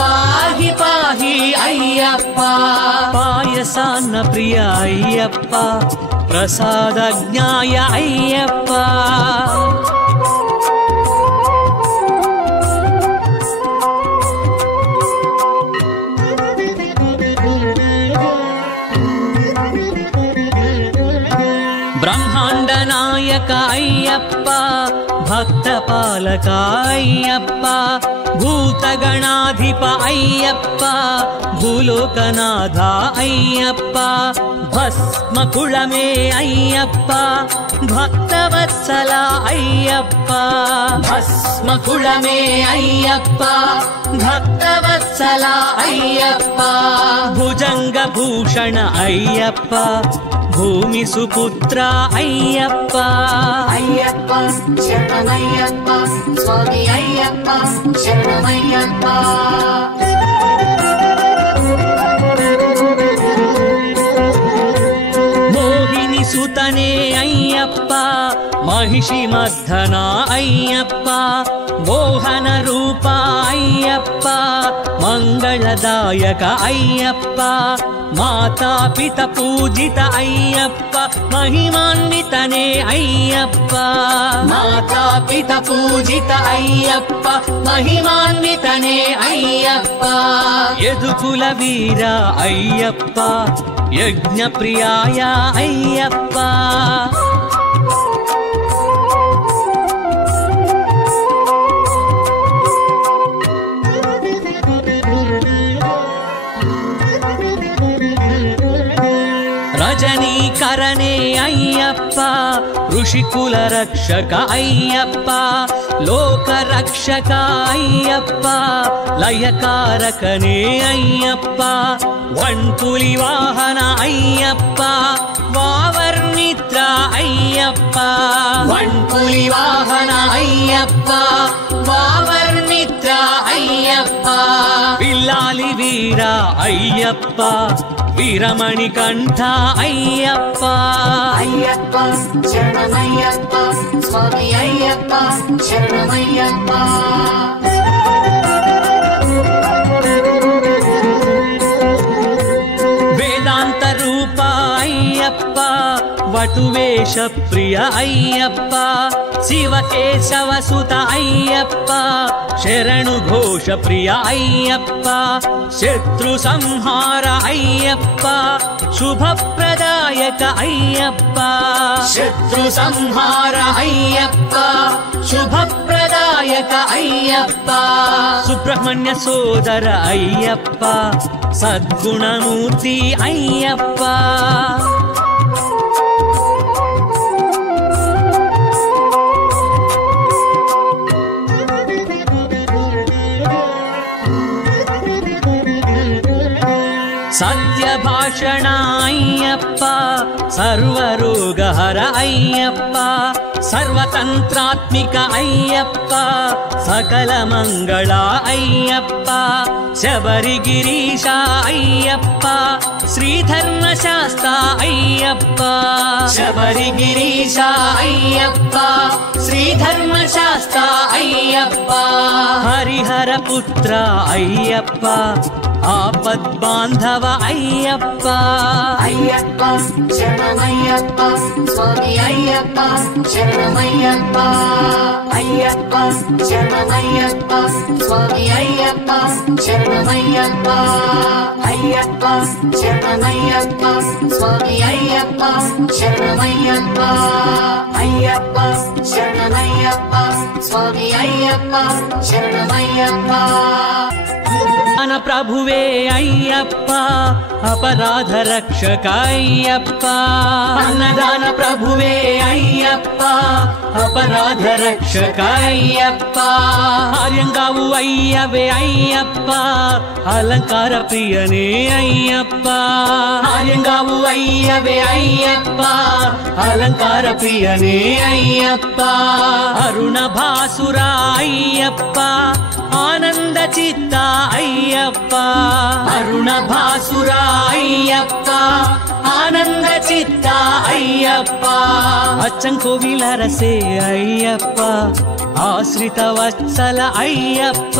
ಪಾಹಿ ಪಾಹಿ ಅಯ್ಯಪ್ಪ ಪಾಯಸಾನ್ನ ಪ್ರಿಯ ಅಯ್ಯಪ್ಪ ಪ್ರಸಾದ ಜ್ಞಾಯ ಅಯ್ಯಪ್ಪ ಬ್ರಹ್ಮಾಂಡ ನಾಯಕ ಅಯ್ಯಪ್ಪ ಭಕ್ತ ಪಾಲಕ ಅಯ್ಯಪ್ಪ ಭೂತಗಣಾಧಿಪ ಅಯ್ಯಪ್ಪ ಭೂಲೋಕನಾಥ ಅಯ್ಯಪ್ಪ ಭಸ್ಮ ಕುಳಮೇ ಅಯ್ಯಪ್ಪ ಭಕ್ತವತ್ಸಲ ಅಯ್ಯಪ್ಪ ಭಸ್ಮ ಕುಳಮೇ ಅಯ್ಯಪ್ಪ ಭಕ್ತವತ್ಸಲ ಅಯ್ಯಪ್ಪ ಭುಜಂಗ ಭೂಷಣ ಅಯ್ಯಪ್ಪ ಭೂಮಿ ಸುಪುತ್ರ ಅಯ್ಯಪ್ಪ ಅಯ್ಯಪ್ಪ ಶರಣಮಯ್ಯಪ್ಪ ಸ್ವಾಮಿ ಅಯ್ಯಪ್ಪ ಶರಣಮಯ್ಯಪ್ಪ ಮೋಹಿನಿ ಸುತನೇ ಅಯ್ಯಪ್ಪ ಮಹಿಷಿ ಮರ್ಧನ ಅಯ್ಯಪ್ಪ ಮೋಹನ ರೂಪ ಅಯ್ಯಪ್ಪ ಮಂಗಳದಾಯಕ ಅಯ್ಯಪ್ಪ ಮಾತಾ ಪಿತ ಪೂಜಿತ ಅಯ್ಯಪ್ಪ ಮಹಿಮಾನ್ವಿತನೇ ಅಯ್ಯಪ್ಪ ಮಾತಾ ಪಿತ ಪೂಜಿತ ಅಯ್ಯಪ್ಪ ಮಹಿಮಾನ್ವಿತನೇ ಅಯ್ಯಪ್ಪ ಯದುಕುಲ ವೀರ ಅಯ್ಯಪ್ಪ ಯಜ್ಞ ಪ್ರಿಯಾಯ ಅಯ್ಯಪ್ಪ ರಜನೀಕರನೇ ಅಯ್ಯಪ್ಪ ಋಷಿಕುಲ ರಕ್ಷಕ ಅಯ್ಯಪ್ಪ ಲೋಕ ರಕ್ಷಕ ಅಯ್ಯಪ್ಪ ಲಯಕಾರಕನೇ ಅಯ್ಯಪ್ಪ ವಣ್ಪುಲಿ ವಾಹನ ಅಯ್ಯಪ್ಪ ವಾವರ್ಣಿತ್ರ ಅಯ್ಯಪ್ಪ ವಣ್ಪುಲಿ ವಾಹನ ಅಯ್ಯಪ್ಪ ವಾವರ್ಣಿತ್ರ ಅಯ್ಯಪ್ಪ ಬಿಲ್ಲಾಲಿ ವೀರ ಅಯ್ಯಪ್ಪ ವೀರಮಣಿಕಂಠ ಅಯ್ಯಪ್ಪ ಅಯ್ಯಪ್ಪ ಶರಣಮಯ್ಯಪ್ಪ ಸ್ವಾಮಿ ಅಯ್ಯಪ್ಪ ಶರಣಮಯ್ಯಪ್ಪ ವೇದಾಂತ ರೂಪ ಅಯ್ಯಪ್ಪ ವಟುವೇಶ ಪ್ರಿಯ ಅಯ್ಯಪ್ಪ ಶಿವಕೇಶವ ಸುತ ಅಯ್ಯಪ್ಪ ಶರಣು ಘೋಷ ಪ್ರಿಯ ಅಯ್ಯಪ್ಪ ಶತ್ರು ಸಂಹಾರ ಅಯ್ಯಪ್ಪ ಶುಭಪ್ರದಾಯಕ ಅಯ್ಯಪ್ಪ ಶತ್ರು ಸಂಹಾರ ಅಯ್ಯಪ್ಪ ಶುಭಪ್ರದಾಯಕ ಅಯ್ಯಪ್ಪ ಸುಬ್ರಹ್ಮಣ್ಯ ಸೋದರ ಅಯ್ಯಪ್ಪ ಸದ್ಗುಣಮೂರ್ತಿ ಅಯ್ಯಪ್ಪ ಸತ್ಯ ಭಾಷಣ ಅಯ್ಯಪ್ಪ ಸರ್ವರೋಗಹರ ಅಯ್ಯಪ್ಪ ಸರ್ವತಂತ್ರಾತ್ಮಿಕ ಅಯ್ಯಪ್ಪ ಸಕಲ ಮಂಗಳ ಅಯ್ಯಪ್ಪ ಶಬರಿಗಿರೀಶ ಅಯ್ಯಪ್ಪ ಶ್ರೀಧರ್ಮಶಾಸ್ತ್ರ ಅಯ್ಯಪ್ಪ ಶಬರಿಗಿರೀಶ ಅಯ್ಯಪ್ಪ ಶ್ರೀಧರ್ಮಶಾಸ್ತ್ರ ಅಯ್ಯಪ್ಪ ಹರಿಹರ ಪುತ್ರ ಅಯ್ಯಪ್ಪ ಆಪದ್ಬಾಂಧವ ಅಯ್ಯಪ್ಪ ಅಯ್ಯಪ್ಪ ಶರಣಮಯ್ಯಪ್ಪ ಸ್ವಾಮಿ ಅಯ್ಯಪ್ಪ ಶರಣಮಯ್ಯಪ್ಪ ಅಯ್ಯಪ್ಪ ಶರಣಮಯ್ಯಪ್ಪ ಸ್ವಾಮಿ ಅಯ್ಯಪ್ಪ ಶರಣಮಯ್ಯಪ್ಪ ಅಯ್ಯಪ್ಪ ಶರಣಮಯ್ಯಪ್ಪ ಸ್ವಾಮಿ ಅಯ್ಯಪ್ಪ ಶರಣಮಯ್ಯಪ್ಪ ಅಯ್ಯಪ್ಪ ಶರಣಮಯ್ಯಪ್ಪ ಸ್ವಾಮಿ ಅಯ್ಯಪ್ಪ ಶರಣಮಯ್ಯಪ್ಪ ಅನ್ನ ಪ್ರಭುವೇ ಅಯ್ಯಪ್ಪ ಅಪರಾಧ ರಕ್ಷಕ ಅಯ್ಯಪ್ಪ ಅನ್ನದಾನ ಪ್ರಭುವೇ ಅಯ್ಯಪ್ಪ ಅಪರಾಧ ರಕ್ಷಕ ಅಯ್ಯಪ್ಪ ಆರ್ಯಂಗಾವು ಅಯ್ಯವೇ ಅಯ್ಯಪ್ಪ ಅಲಂಕಾರ ಪ್ರಿಯನೇ ಅಯ್ಯಪ್ಪ ಆರ್ಯಂಗಾವು ಅಯ್ಯವೇ ಅಯ್ಯಪ್ಪ ಅಲಂಕಾರ ಪ್ರಿಯನೇ ಅಯ್ಯಪ್ಪ ಅರುಣ ಭಾಸುರ ಅಯ್ಯಪ್ಪ ಆನಂದ ಚಿತ್ತ ಅಯ್ಯಪ್ಪ ಅರುಣ ಭಾಸುರ ಅಯ್ಯಪ್ಪ ಆನಂದ ಚಿತ್ತ ಅಯ್ಯಪ್ಪ ಅಚ್ಚಂಕೋವಿಲ ರಸೆ ಅಯ್ಯಪ್ಪ ಆಶ್ರಿತ ವತ್ಸಲ ಅಯ್ಯಪ್ಪ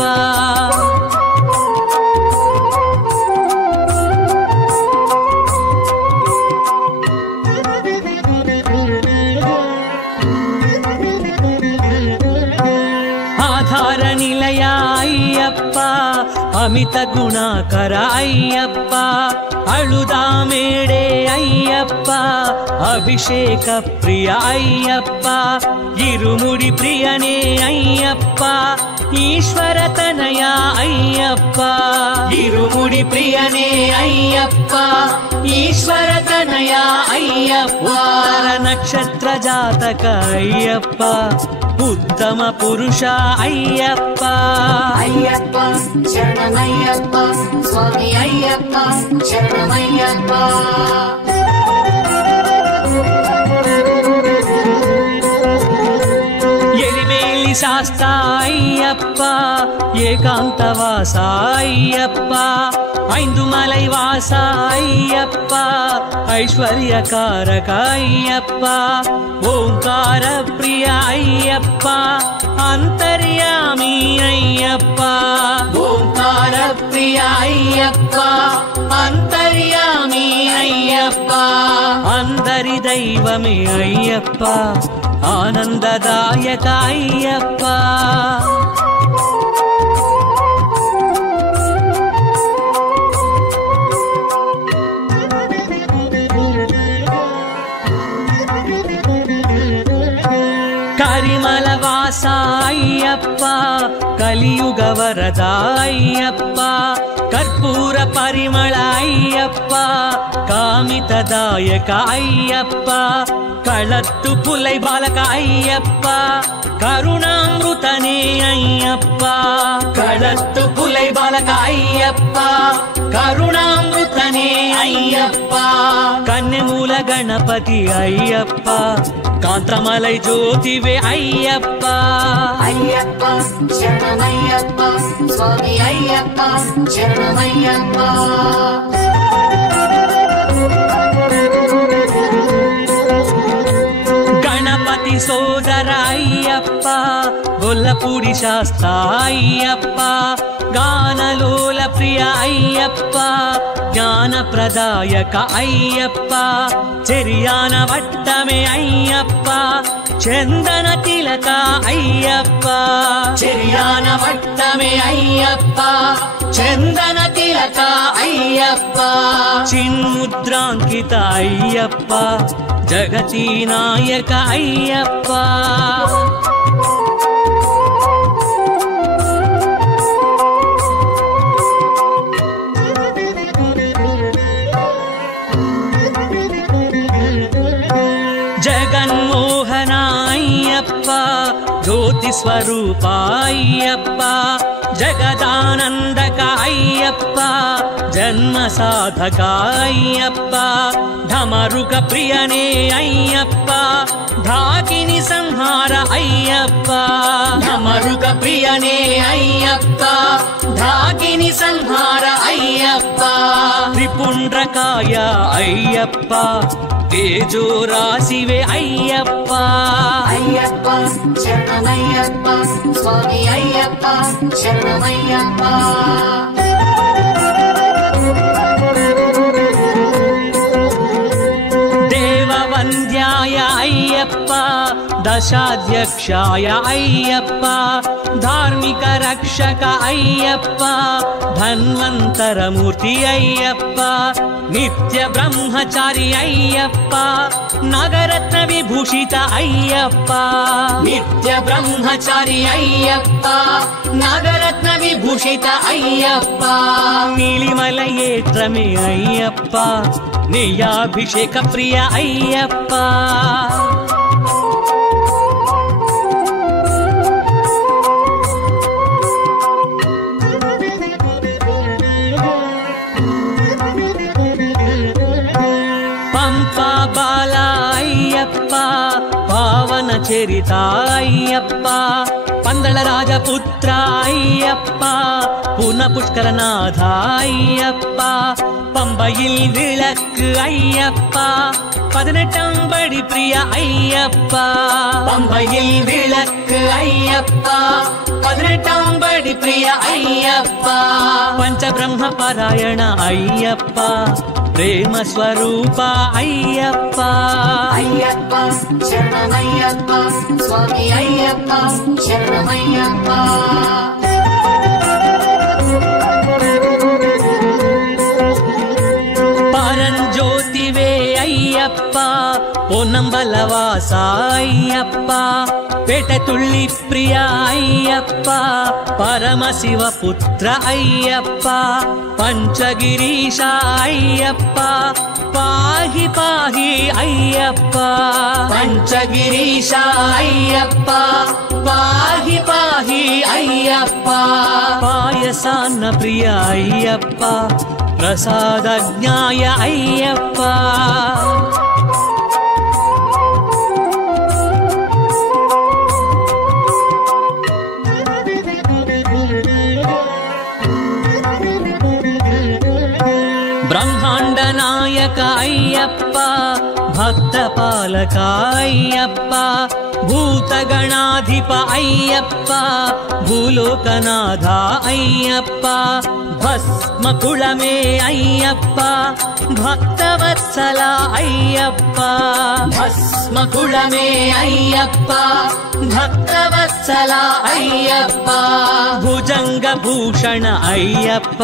ಆಧಾರ ನಿಲಯ ಅಯ್ಯಪ್ಪ ಅಮಿತ ಗುಣಾಕರ ಅಯ್ಯಪ್ಪ ಅಳುದ ಮೇಡೆ ಅಯ್ಯಪ್ಪ ಅಭಿಷೇಕ ಪ್ರಿಯ ಅಯ್ಯಪ್ಪ ಇರುಮುಡಿ ಪ್ರಿಯನೇ ಅಯ್ಯಪ್ಪ ಈಶ್ವರ ತನಯ ಅಯ್ಯಪ್ಪ ಇರುಮುಡಿ ಪ್ರಿಯನೇ ಅಯ್ಯಪ್ಪ ಈಶ್ವರ ತನಯ ಅಯ್ಯಪ್ಪ ನಕ್ಷತ್ರ ಜಾತಕ ಅಯ್ಯಪ್ಪ ಉತ್ತಮ ಪುರುಷ ಅಯ್ಯಪ್ಪ ಅಯ್ಯಪ್ಪ ಶರಣಮಯ್ಯಪ್ಪ ಸ್ವಾಮಿ ಅಯ್ಯಪ್ಪ ಶರಣಮಯ್ಯಪ್ಪ ಎಲಿಮೇಲಿ ಶಾಸ್ತ್ರ ಅಯ್ಯಪ್ಪ ಏಕಾಂತವಾಸ ಅಯ್ಯಪ್ಪ ஐந்து மலை வாசா ஐயப்பா ஐஸ்வர்யகாரக ஐயப்பா ஓங்கார பிரிய ஐயப்பா அந்தர்யாமி ஐயப்பா ஓங்கார பிரிய ஐயப்பா அந்தர்யாமி ஐயப்பா அந்தரி தெய்வமே ஐயப்பா ஆனந்ததாயக ஐயப்பா கரிமலவாசா ஐயப்பா கலியுக வரதா ஐயப்பா கற்பூர பரிமள ஐயப்பா காமிததாயக ஐயப்பா களத்து புலை பாலக ஐயப்பா கருணாமிருதனே ஐயப்பா களத்து புலை பாலக ஐயப்பா கருணாமிருதனே ஐயப்பா கன்னிமூல கணபதி ஐயப்பா காந்தமலை ஜோதிவே ஐயப்பா ஐயப்பா சரணமையப்பா சுவாமி ஐயப்பா சரணமையப்பா గణపతి సోదర అయ్యప్ప గొల్లపూడి శాస్త్ర అయ్యప్ప గానలోల ప్రియ అయ్యప్ప జ్ఞానప్రదాయక అయ్యప్ప చెరియాన వట్టమే అయ్యప్ప చందన తిలక అయ్యప్ప చెరియాన వట్టమే అయ్యప్ప చందన తిలక అయ్యప్ప చిన్ముద్రాంకిత అయ్యప్ప జగతి నాయక అయ్యప్ప జగన్మోహన అయ్యప్ప జ్యోతి స్వరూప అయ్యప్ప జగదానందక అయ్యప్ప జన్మ సాధక అయ్యప్ప ఢమరుక ప్రియనే అయ్యప్ప ఢాకిని సంహార అయ్యప్ప ఢమరుక ప్రియనే అయ్యప్ప ఢాకిని సంహార అయ్యప్ప త్రిపుండ్రకాయ అయ్యప్ప తేజో రాశివే అయ్యప్ప అయ్యప్ప శరణమయ్యప్ప స్వామి అయ్యప్ప శరణమయ్యప్ప దేవవంద్యాయ అయ్యప్ప దశాధ్యక్షాయ అయ్యప్ప ధార్మిక రక్షక అయ్యప్ప ధన్వంతరమూర్తి అయ్యప్ప నిత్య బ్రహ్మచారి అయ్యప్ప నగరత్న విభూషిత అయ్యప్ప నిత్య బ్రహ్మచారి అయ్యప్ప నగరత్న విభూషిత అయ్యప్ప నీలిమల ఏత్రమే అయ్యప్ప నెయ్యాభిషేక ప్రియ అయ్యప్ప పంపా బాల అయ్యప్ప పావన చరిత అయ్యప్ప పందళ రాజపుత్ర అయ్యప్ప పున పుష్కరనాథ అయ్యప్ప பம்பையில் விளக்கு ஐயப்பா 18 படி பிரிய ஐயப்பா பம்பையில் விளக்கு ஐயப்பா 18 படி பிரிய ஐயப்பா பஞ்சபிரம்ம பாராயண ஐயப்பா ప్రేమ స్వరూప అయ్యప్ప అయ్యప్ప శరణమయ్యప్ప స్వామి అయ్యప్ప శరణమయ్యప్ప పరంజ్యోతివే అయ్యప్ప పొన్నంబలవాస అయ్యప్ప పేటతుళ్ళి ప్రియ అయ్యప్ప పరమశివ పుత్ర అయ్యప్ప పంచగిరీశ అయ్యప్ప పాహి పాహి అయ్యప్ప పంచగిరీశ అయ్యప్ప పాహి పాహి అయ్యప్ప పాయసాన్న ప్రియ అయ్యప్ప ప్రసాదజ్ఞాయ అయ్యప్ప ಬ್ರಹ್ಮಾಂಡ ನಾಯಕ ಅಯ್ಯಪ್ಪ, ಭಕ್ತ ಪಾಲಕ ಅಯ್ಯಪ್ಪ, ಭೂತಗಣಾಧಿಪ ಅಯ್ಯಪ್ಪ, ಭೂಲೋಕನಾಥ ಅಯ್ಯಪ್ಪ, ಭಸ್ಮ ಕುಳಮೆ ಅಯ್ಯಪ್ಪ, ಭಕ್ತವತ್ಸಲ ಅಯ್ಯಪ್ಪ, ಭಸ್ಮ ಕುಳಮೆ ಅಯ್ಯಪ್ಪ, ಭಕ್ತವತ್ಸಲ ಅಯ್ಯಪ್ಪ, ಭುಜಂಗ ಭೂಷಣ ಅಯ್ಯಪ್ಪ,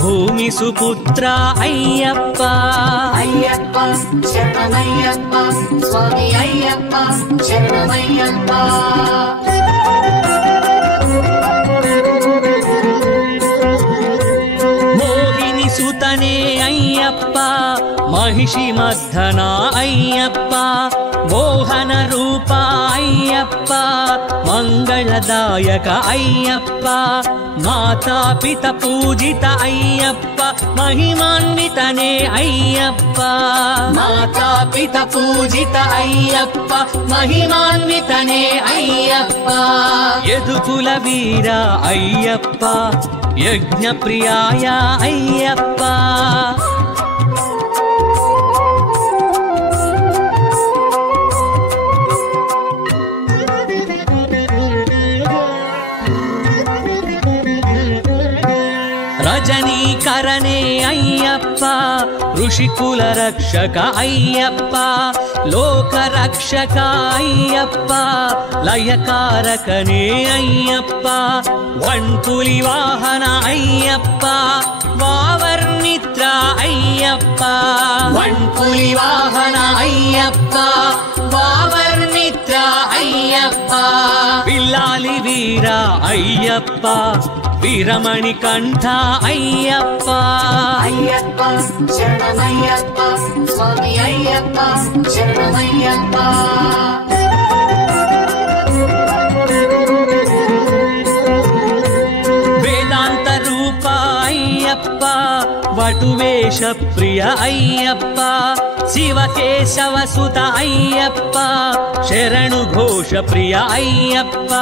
ಭೂಮಿ ಸುಪುತ್ರ ಅಯ್ಯಪ್ಪ. ಅಯ್ಯಪ್ಪ ಶರಣಮಯ್ಯಪ್ಪ ಸ್ವಾಮಿ ಅಯ್ಯಪ್ಪ ಶರಣಮಯ್ಯಪ್ಪ. ಮೋಹಿನಿ ಸುತನೇ ಅಯ್ಯಪ್ಪ, ಮಹಿಷಿ ಮರ್ಧನ ಅಯ್ಯಪ್ಪ, ಮೋಹನ ರೂಪ ಅಯ್ಯಪ್ಪ, ಮಂಗಳದಾಯಕ ಅಯ್ಯಪ್ಪ, ಮಾತಾ ಪಿತ ಪೂಜಿತ ಅಯ್ಯಪ್ಪ, ಮಹಿಮಾನ್ವಿತನೇ ಅಯ್ಯಪ್ಪ, ಮಾತಾ ಪಿತ ಪೂಜಿತ ಅಯ್ಯಪ್ಪ, ಮಹಿಮಾನ್ವಿತನೇ ಅಯ್ಯಪ್ಪ, ಯದುಕುಲ ವೀರ ಅಯ್ಯಪ್ಪ, ಯಜ್ಞ ಪ್ರಿಯಾಯ ಅಯ್ಯಪ್ಪ. ರಜನೀಕರನೇ ಅಯ್ಯಪ್ಪ, ಋಷಿಕುಲ ರಕ್ಷಕ ಅಯ್ಯಪ್ಪ, ಲೋಕರಕ್ಷಕ ಅಯ್ಯಪ್ಪ, ಲಯಕಾರಕನೇ ಅಯ್ಯಪ್ಪ, ವಣ್ಕುಲಿ ವಾಹನ ಅಯ್ಯಪ್ಪ, ವಾವರ್ಮಿತ್ರ ಅಯ್ಯಪ್ಪ, ವಣ್ಕುಲಿ ವಾಹನ ಅಯ್ಯಪ್ಪ, ವಾವರ್ಮಿತ್ರ ಅಯ್ಯಪ್ಪ, ಬಿಲ್ಲಾಲಿ ವೀರ ಅಯ್ಯಪ್ಪ, ವೀರಮಣಿ ಕಂಠ ಅಯ್ಯಪ್ಪ. ಅಯ್ಯಪ್ಪ ಶರಣಮಯ್ಯಪ್ಪ ಸ್ವಾಮಿ ಅಯ್ಯಪ್ಪ ಶರಣಮಯ್ಯಪ್ಪ. ವೇದಾಂತ ರೂಪ ಅಯ್ಯಪ್ಪ, ವಟುವೇಶ ಪ್ರಿಯ ಅಯ್ಯಪ್ಪ, ಶಿವಕೇಶವ ಸುತ ಅಯ್ಯಪ್ಪ, ಶರಣು ಘೋಷ ಪ್ರಿಯ ಅಯ್ಯಪ್ಪ,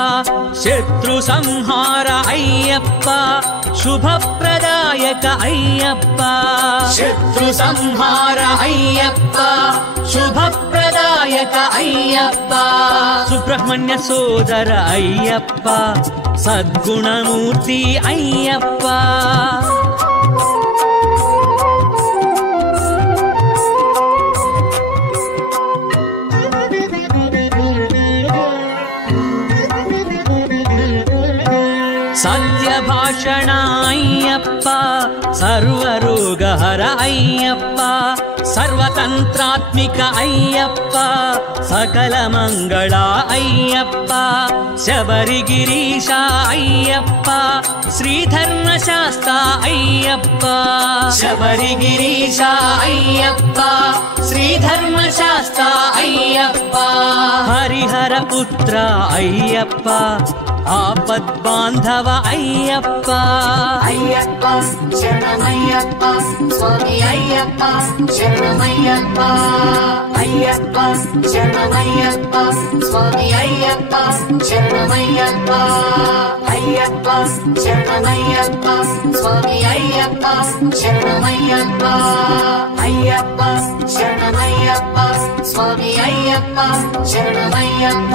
ಶತ್ರು ಸಂಹಾರ ಅಯ್ಯಪ್ಪ, ಶುಭ ಪ್ರದಾಯಕ ಅಯ್ಯಪ್ಪ, ಶತ್ರು ಸಂಹಾರ ಅಯ್ಯಪ್ಪ, ಶುಭ ಪ್ರದಾಯಕ ಅಯ್ಯಪ್ಪ, ಸುಬ್ರಹ್ಮಣ್ಯ ಸೋದರ ಅಯ್ಯಪ್ಪ, ಸದ್ಗುಣಮೂರ್ತಿ ಅಯ್ಯಪ್ಪ. ಸತ್ಯ ಭಾಷಣ ಅಯ್ಯಪ್ಪ, ಸರ್ವರೋಗಹರ ಅಯ್ಯಪ್ಪ, ಸರ್ವತಂತ್ರಾತ್ಮಿಕ ಅಯ್ಯಪ್ಪ, ಸಕಲ ಮಂಗಳ ಅಯ್ಯಪ್ಪ, ಶಬರಿಗಿರೀಶ ಅಯ್ಯಪ್ಪ, ಶ್ರೀಧರ್ಮಶಾಸ್ತ್ರ ಅಯ್ಯಪ್ಪ, ಶಬರಿಗಿರೀಶ ಅಯ್ಯಪ್ಪ, ಶ್ರೀಧರ್ಮಶಾಸ್ತ್ರ ಅಯ್ಯಪ್ಪ, ಹರಿಹರ ಪುತ್ರ ಅಯ್ಯಪ್ಪ, ಆಪದ್ಬಾಂಧವ ಅಯ್ಯಪ್ಪ. ಅಯ್ಯಪ್ಪ ಶರಣಮಯ್ಯಪ್ಪ ಸ್ವಾಮಿ ಅಯ್ಯಪ್ಪ ಶರಣಮಯ್ಯಪ್ಪ. ಅಯ್ಯಪ್ಪ ಶರಣಮಯ್ಯಪ್ಪ ಸ್ವಾಮಿ ಅಯ್ಯಪ್ಪ ಶರಣಮಯ್ಯಪ್ಪ. ಅಯ್ಯಪ್ಪ ಶರಣಮಯ್ಯಪ್ಪ ಸ್ವಾಮಿ ಅಯ್ಯಪ್ಪ ಶರಣಮಯ್ಯಪ್ಪ. ಅಯ್ಯಪ್ಪ ಶರಣಮಯ್ಯಪ್ಪ ಸ್ವಾಮಿ ಅಯ್ಯಪ್ಪ ಶರಣಮಯ್ಯಪ್ಪ.